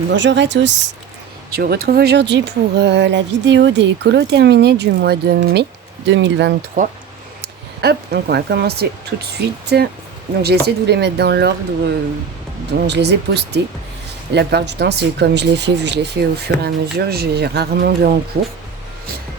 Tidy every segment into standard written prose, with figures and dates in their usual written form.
Bonjour à tous, je vous retrouve aujourd'hui pour la vidéo des colos terminés du mois de mai 2023. Hop, donc on va commencer tout de suite. Donc j'ai essayé de vous les mettre dans l'ordre dont je les ai postés. La part du temps c'est comme je l'ai fait, vu que je l'ai fait au fur et à mesure, j'ai rarement deux en cours.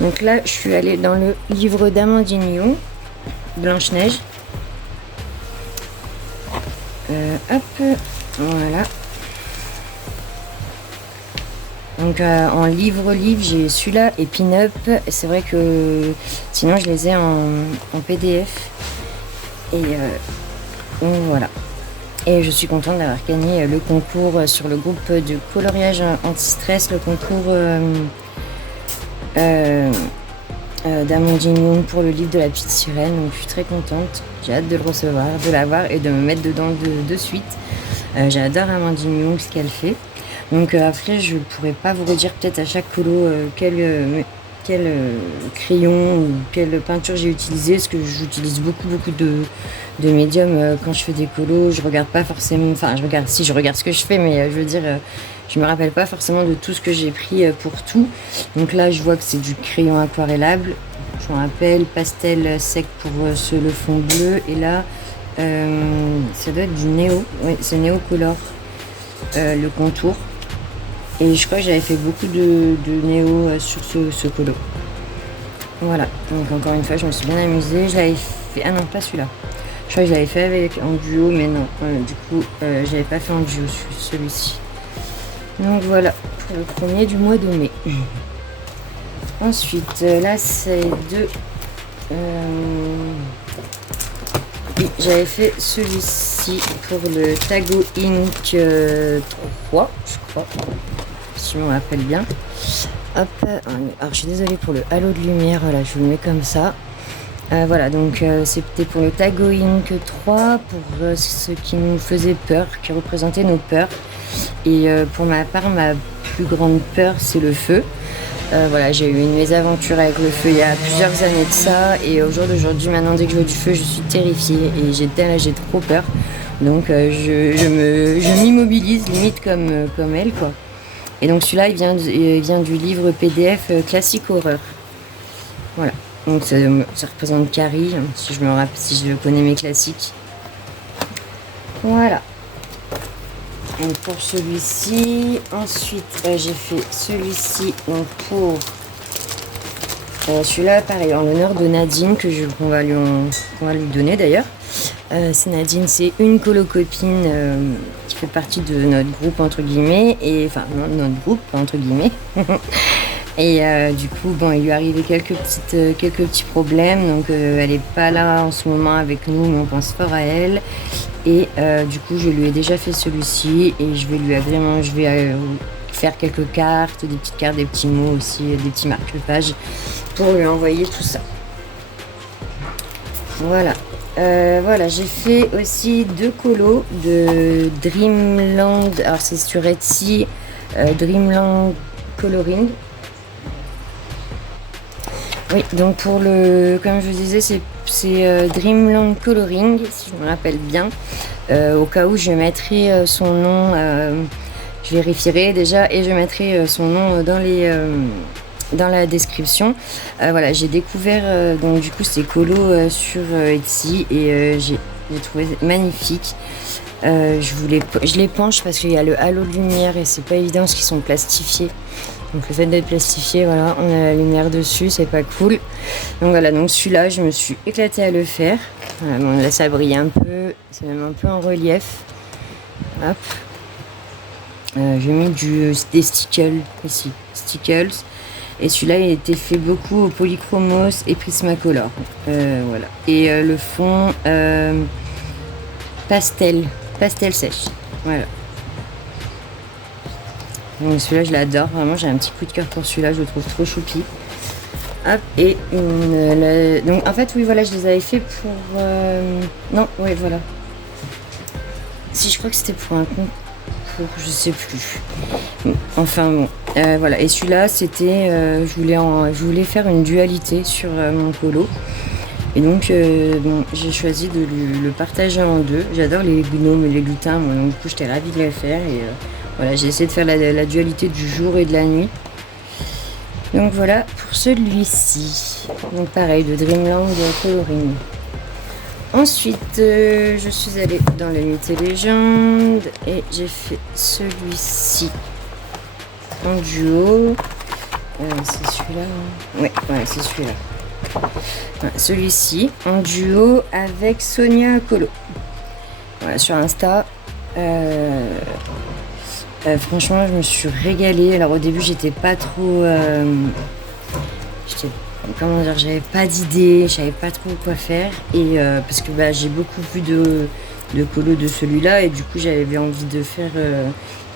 Donc là je suis allée dans le livre d'Amandine Young, Blanche-Neige. Hop, voilà. Donc en livre j'ai celui-là et Pin-Up. C'est vrai que sinon je les ai en PDF. Et donc voilà. Et je suis contente d'avoir gagné le concours sur le groupe de coloriage anti-stress, le concours d'Amandine Young pour le livre de la petite sirène. Donc je suis très contente. J'ai hâte de le recevoir, de l'avoir et de me mettre dedans de suite. J'adore Amandine Young, ce qu'elle fait. Donc après je pourrais pas vous redire peut-être à chaque colo quel crayon ou quelle peinture j'ai utilisé, parce que j'utilise beaucoup de médiums quand je fais des colos. Je regarde pas forcément, enfin je regarde ce que je fais, mais je veux dire je me rappelle pas forcément de tout ce que j'ai pris pour tout. Donc là je vois que c'est du crayon aquarellable, je m'en rappelle, pastel sec pour le fond bleu, et là ça doit être du néo, oui c'est néo color, le contour. Et je crois que j'avais fait beaucoup de néo sur ce colo. Voilà, donc encore une fois je me suis bien amusée. Je l'avais fait, ah non pas celui-là, je crois que je l'avais fait en duo, mais non, du coup j'avais pas fait en duo celui-ci. Donc voilà pour le premier du mois de mai. Ensuite là c'est de oui, j'avais fait celui-ci pour le Tago Ink 3 je crois, si je me rappelle bien. Hop, alors je suis désolée pour le halo de lumière, là je vous le mets comme ça. Voilà, donc c'était pour le Tago Ink 3, pour ce qui nous faisait peur, qui représentait nos peurs. Et pour ma part, ma plus grande peur c'est le feu. Voilà, j'ai eu une mésaventure avec le feu il y a plusieurs années de ça, et au jour d'aujourd'hui, maintenant dès que je vois du feu, je suis terrifiée et j'ai trop peur. Donc je m'immobilise limite comme elle, quoi. Et donc celui-là il vient du livre PDF classique horreur. Voilà, donc ça représente Carrie, si je me rappelle, si je connais mes classiques. Voilà. Donc pour celui-ci, ensuite j'ai fait celui-ci donc pour celui-là, pareil, en l'honneur de Nadine, qu'on va lui donner d'ailleurs. C'est Nadine, c'est une colo-copine qui fait partie de notre groupe entre guillemets, et enfin non, notre groupe entre guillemets. Et du coup, bon, il lui est arrivé quelques petits problèmes, donc elle est pas là en ce moment avec nous, mais on pense fort à elle. Et du coup, je lui ai déjà fait celui-ci, et je vais faire quelques cartes, des petites cartes, des petits mots aussi, des petits marque-pages pour lui envoyer tout ça. Voilà. Voilà, j'ai fait aussi 2 colos de Dreamland. Alors c'est sur Etsy, Dreamland Coloring. Oui, donc pour comme je vous disais, c'est Dreamland Coloring, si je me rappelle bien. Au cas où je mettrai son nom, je vérifierai déjà, et je mettrai son nom dans la description. Voilà, j'ai découvert donc du coup ces colos sur Etsy, et j'ai trouvé magnifique. Je les penche parce qu'il y a le halo de lumière et c'est pas évident parce qu'ils sont plastifiés. Donc le fait d'être plastifié, voilà, on a la lumière dessus, c'est pas cool. Donc voilà, donc celui-là, je me suis éclatée à le faire. Voilà, bon, là ça brille un peu, c'est même un peu en relief. Hop. J'ai mis des stickles ici, stickles. Et celui-là, il a été fait beaucoup au Polychromos et Prismacolor. Voilà. Et le fond pastel sèche. Voilà. Donc celui-là, je l'adore. Vraiment, j'ai un petit coup de cœur pour celui-là. Je le trouve trop choupi. Hop. Et donc en fait, oui, voilà, je les avais fait pour... Non, oui, voilà. Si, je crois que c'était pour un concours, je sais plus. Enfin bon, voilà. Et celui-là, c'était, je voulais faire une dualité sur mon colo. Et donc, bon, j'ai choisi de le partager en deux. J'adore les gnomes et les lutins, moi, donc du coup, j'étais ravie de le faire. Et Voilà, j'ai essayé de faire la dualité du jour et de la nuit. Donc voilà pour celui-ci. Donc pareil, de Dreamland Coloring. Ensuite, je suis allée dans les Mythes et Légendes et j'ai fait celui-ci en duo. C'est celui-là, hein. Ouais, c'est celui-là. Voilà, celui-ci en duo avec Sonia Colo. Voilà, sur Insta. Franchement, je me suis régalée. Alors au début, j'étais pas trop... comment dire, j'avais pas d'idée, je savais pas trop quoi faire. Et parce que j'ai beaucoup vu de colos de celui-là. Et du coup, j'avais envie de faire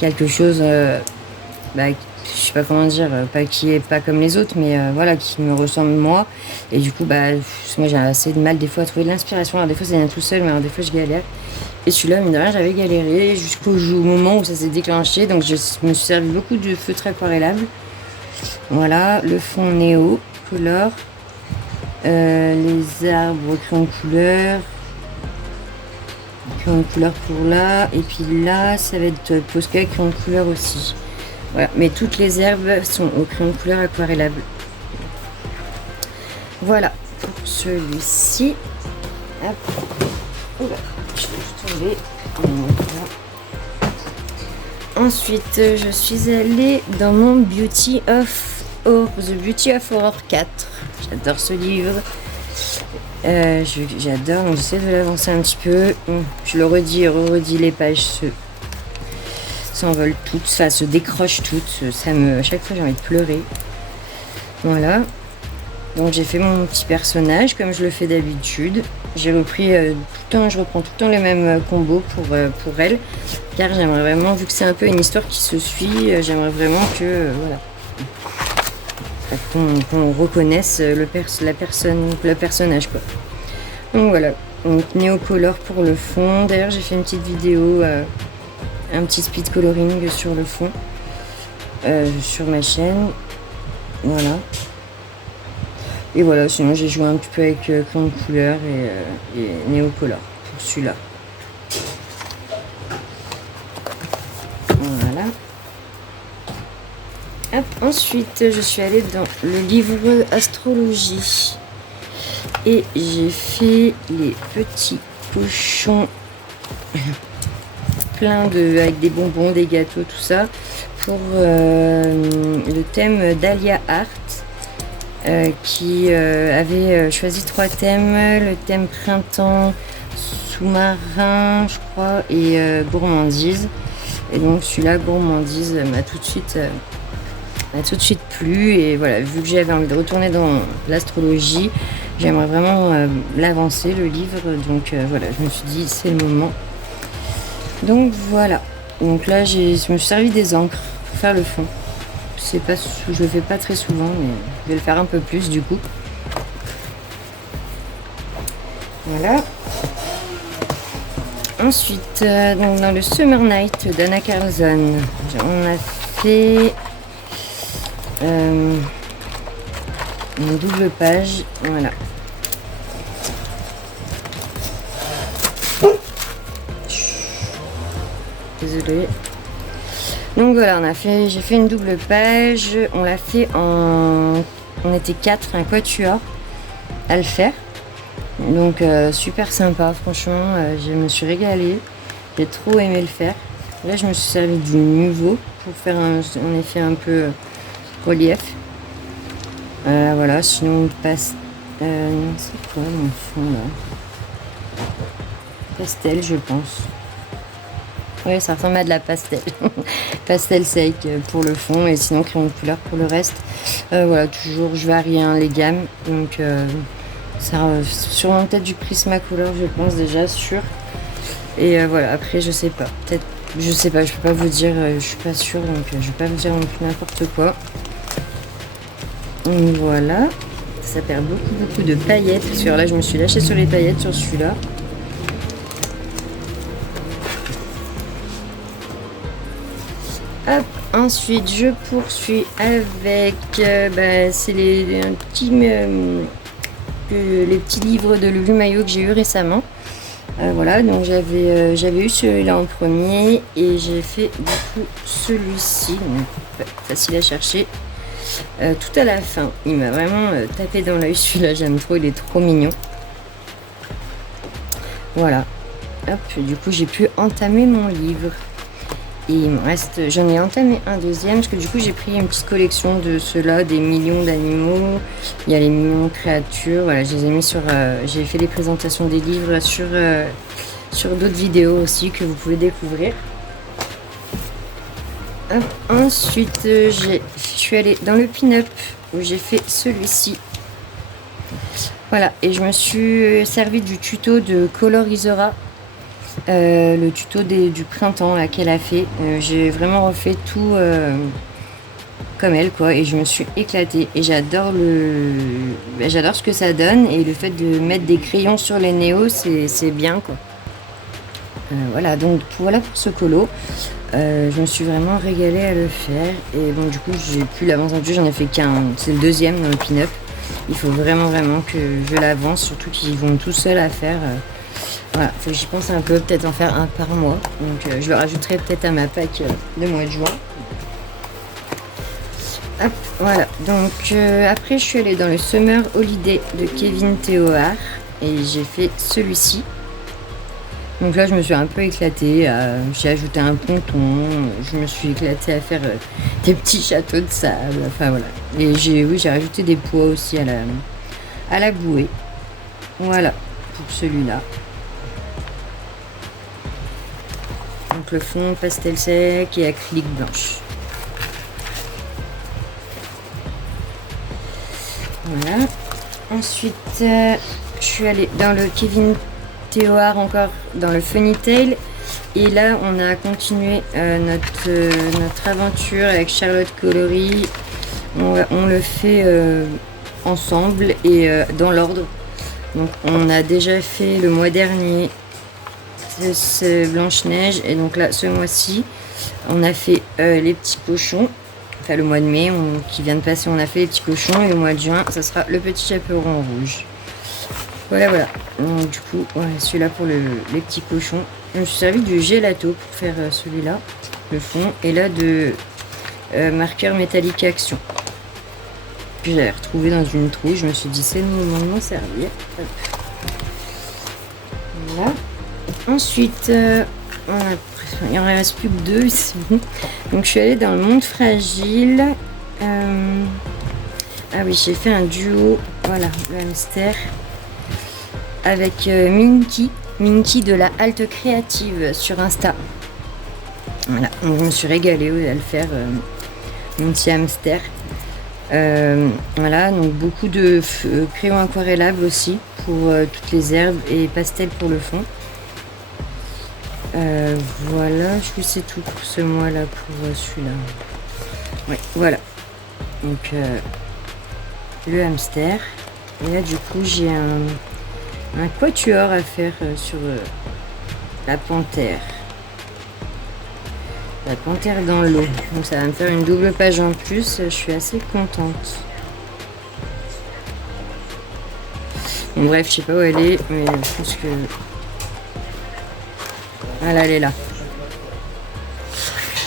quelque chose... je sais pas comment dire, pas qui est pas comme les autres, mais voilà, qui me ressemble moi. Et du coup, moi j'ai assez de mal des fois à trouver de l'inspiration. Alors des fois ça vient tout seul, mais alors, des fois je galère. Et celui-là, mine de rien, j'avais galéré jusqu'au moment où ça s'est déclenché. Donc je me suis servi beaucoup de feutre aquarellable. Voilà, le fond néo, color, les arbres crayon de couleur pour là. Et puis là, ça va être Posca crayon de couleur aussi. Voilà, mais toutes les herbes sont au crayon de couleur aquarellable. Voilà pour celui-ci. Hop. Oula, je vais tomber. Ensuite, je suis allée dans mon The Beauty of Horror 4. J'adore ce livre. J'adore, donc j'essaie de l'avancer un petit peu. Je le redis et redis, les pages s'envolent toutes, ça se décroche toutes. À chaque fois j'ai envie de pleurer. Voilà. Donc j'ai fait mon petit personnage comme je le fais d'habitude. J'ai repris je reprends tout le temps les mêmes combos pour elle. Car j'aimerais vraiment, vu que c'est un peu une histoire qui se suit, j'aimerais vraiment que qu'on reconnaisse le personnage quoi. Donc voilà. Donc néocolor pour le fond. D'ailleurs j'ai fait une petite vidéo, un petit speed coloring sur le fond, sur ma chaîne. Voilà. Et voilà, sinon j'ai joué un petit peu avec crayon de couleur et néocolor pour celui-là. Voilà. Hop, ensuite, je suis allée dans le livre astrologie. Et j'ai fait les petits cochons avec des bonbons, des gâteaux, tout ça, pour le thème d'Alia Art. Qui avait choisi 3 thèmes, le thème printemps, sous-marin je crois, et gourmandise. Et donc celui-là, gourmandise, m'a tout de suite plu. Et voilà, vu que j'avais envie de retourner dans l'astrologie, j'aimerais vraiment l'avancer, le livre. Donc voilà, je me suis dit c'est le moment. Donc voilà, donc là je me suis servi des encres pour faire le fond. Je le fais pas très souvent, mais je vais le faire un peu plus du coup. Voilà. Ensuite, donc dans le Summer Night d'Anna Carlson, on a fait une double page. Voilà. Désolée. Donc voilà, j'ai fait une double page, on l'a fait on était 4, un quatuor à le faire. Donc super sympa, franchement, je me suis régalée, j'ai trop aimé le faire. Là je me suis servi du nouveau pour faire un effet un peu relief. Voilà, sinon c'est quoi mon fond là? Pastel je pense. Oui, ça ressemble à de la pastel. Pastel sec pour le fond et sinon crayon de couleur pour le reste. Voilà, toujours je varie les gammes. Donc ça sûrement peut-être du Prismacolor, je pense déjà sûr. Et voilà, après je sais pas. Peut-être, je sais pas, je peux pas vous dire, je suis pas sûre, donc je vais pas vous dire non plus n'importe quoi. Donc voilà. Ça perd beaucoup de paillettes. Parce que là je me suis lâchée sur les paillettes sur celui-là. Hop, ensuite je poursuis avec c'est les petits livres de Lulu Maillot que j'ai eu récemment. Voilà, donc j'avais eu celui-là en premier et j'ai fait du coup celui-ci, donc facile à chercher. Tout à la fin, il m'a vraiment tapé dans l'œil celui-là, j'aime trop, il est trop mignon. Voilà, hop, du coup j'ai pu entamer mon livre. Et il me reste, j'en ai entamé un deuxième parce que du coup j'ai pris une petite collection de ceux-là, des millions d'animaux. Il y a les millions de créatures. Voilà, je les ai mis sur. J'ai fait les présentations des livres sur d'autres vidéos aussi que vous pouvez découvrir. Ensuite, je suis allée dans le pin-up où j'ai fait celui-ci. Voilà, et je me suis servi du tuto de Colorisera. Le tuto du printemps là qu'elle a fait, j'ai vraiment refait tout comme elle quoi, et je me suis éclatée et j'adore j'adore ce que ça donne, et le fait de mettre des crayons sur les néos c'est bien quoi. Voilà, donc voilà pour ce colo. Je me suis vraiment régalée à le faire, et bon du coup j'ai plus l'avance en plus, j'en ai fait qu'un, c'est le deuxième dans le pin-up. Il faut vraiment que je l'avance, surtout qu'ils vont tout seuls à faire. Voilà, faut que j'y pense un peu, peut-être en faire un par mois. Donc je le rajouterai peut-être à ma pack de mois de juin. Hop, voilà, donc après je suis allée dans le Summer Holiday de Kevin Théohard et j'ai fait celui-ci. Donc là je me suis un peu éclatée, j'ai ajouté un ponton, je me suis éclatée à faire des petits châteaux de sable, enfin voilà. Et j'ai rajouté des pois aussi à la bouée. Voilà, pour celui-là. Donc le fond pastel sec et acrylique blanche. Voilà. Ensuite, je suis allée dans le Kevin Théohard, encore dans le Funny Tail. Et là, on a continué notre aventure avec Charlotte Coloris. On le fait ensemble et dans l'ordre. Donc on a déjà fait le mois dernier Blanche-Neige, et donc là ce mois-ci on a fait les petits cochons. Enfin le mois de mai qui vient de passer, on a fait les petits cochons, et au mois de juin ça sera le petit chaperon rouge. Voilà. Donc, du coup voilà, celui-là pour les petits cochons. Je me suis servi du gelato pour faire celui-là, le fond, et là de marqueur métallique action que j'avais retrouvé dans une trouille. Je me suis dit c'est le moment de m'en servir. Hop. Voilà. Ensuite, il en reste plus que 2, c'est bon. Donc je suis allée dans le monde fragile. Ah oui, j'ai fait un duo, voilà, le hamster, avec Minky de la Halte Créative sur Insta. Voilà, donc je me suis régalée à le faire, mon petit hamster. Voilà, donc beaucoup de crayons aquarellables aussi pour toutes les herbes, et pastel pour le fond. Voilà, je crois que c'est tout pour ce mois-là, pour celui-là. Ouais, voilà. Donc, le hamster. Et là, du coup, j'ai un quatuor à faire sur la panthère. La panthère dans l'eau. Donc, ça va me faire une double page en plus. Je suis assez contente. Bon, bref, je sais pas où elle est, mais je pense que... Voilà, elle est là.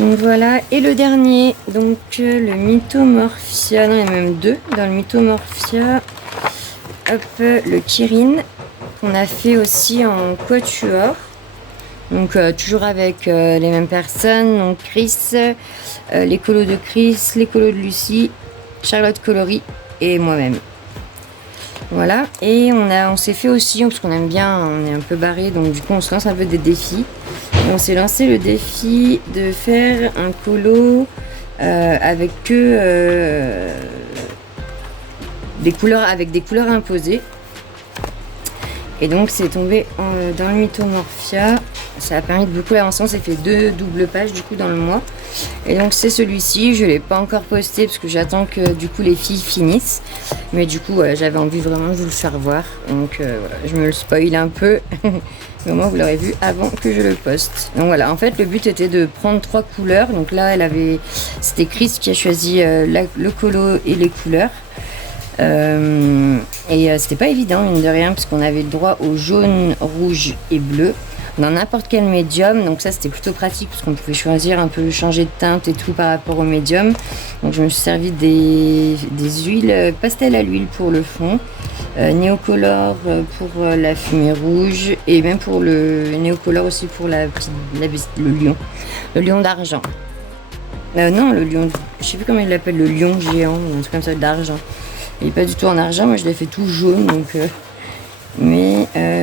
Donc voilà, et le dernier, donc le Mythomorphia, non il y en a même deux dans le Mythomorphia. Hop, le Kirin, qu'on a fait aussi en quatuor. Donc toujours avec les mêmes personnes, donc Chris, les colos de Chris, les colos de Lucie, Charlotte Coloris et moi-même. Voilà, et on s'est fait aussi, parce qu'on aime bien, on est un peu barré, donc du coup on se lance un peu des défis. Et on s'est lancé le défi de faire un colo avec des couleurs imposées. Et donc c'est tombé dans le Mythomorphia. Ça a permis de beaucoup avancer. On s'est fait 2 doubles pages du coup dans le mois. Et donc c'est celui-ci. Je ne l'ai pas encore posté parce que j'attends que du coup les filles finissent. Mais du coup voilà, j'avais envie vraiment de vous le faire voir. Donc voilà, je me le spoil un peu. Mais au moins vous l'aurez vu avant que je le poste. Donc voilà, en fait le but était de prendre 3 couleurs. Donc là c'était Chris qui a choisi le colo et les couleurs. C'était pas évident, mine de rien, parce qu'on avait le droit au jaune, rouge et bleu dans n'importe quel médium. Donc ça, c'était plutôt pratique parce qu'on pouvait choisir un peu, changer de teinte et tout par rapport au médium. Donc je me suis servi des huiles pastel à l'huile pour le fond, néocolore pour la fumée rouge, et même pour le néocolore aussi pour le lion d'argent. Non, le lion, je sais plus comment il l'appelle, le lion géant, un truc comme ça, d'argent. Il n'est pas du tout en argent, moi je l'ai fait tout jaune, donc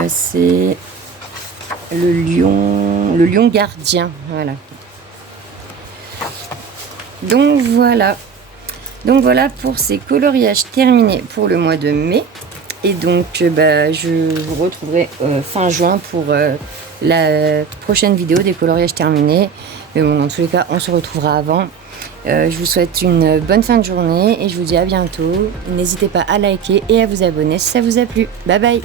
c'est le lion gardien, voilà. Donc voilà pour ces coloriages terminés pour le mois de mai. Et donc je vous retrouverai fin juin pour la prochaine vidéo des coloriages terminés. Mais bon, dans tous les cas, on se retrouvera avant. Je vous souhaite une bonne fin de journée et je vous dis à bientôt. N'hésitez pas à liker et à vous abonner si ça vous a plu. Bye bye!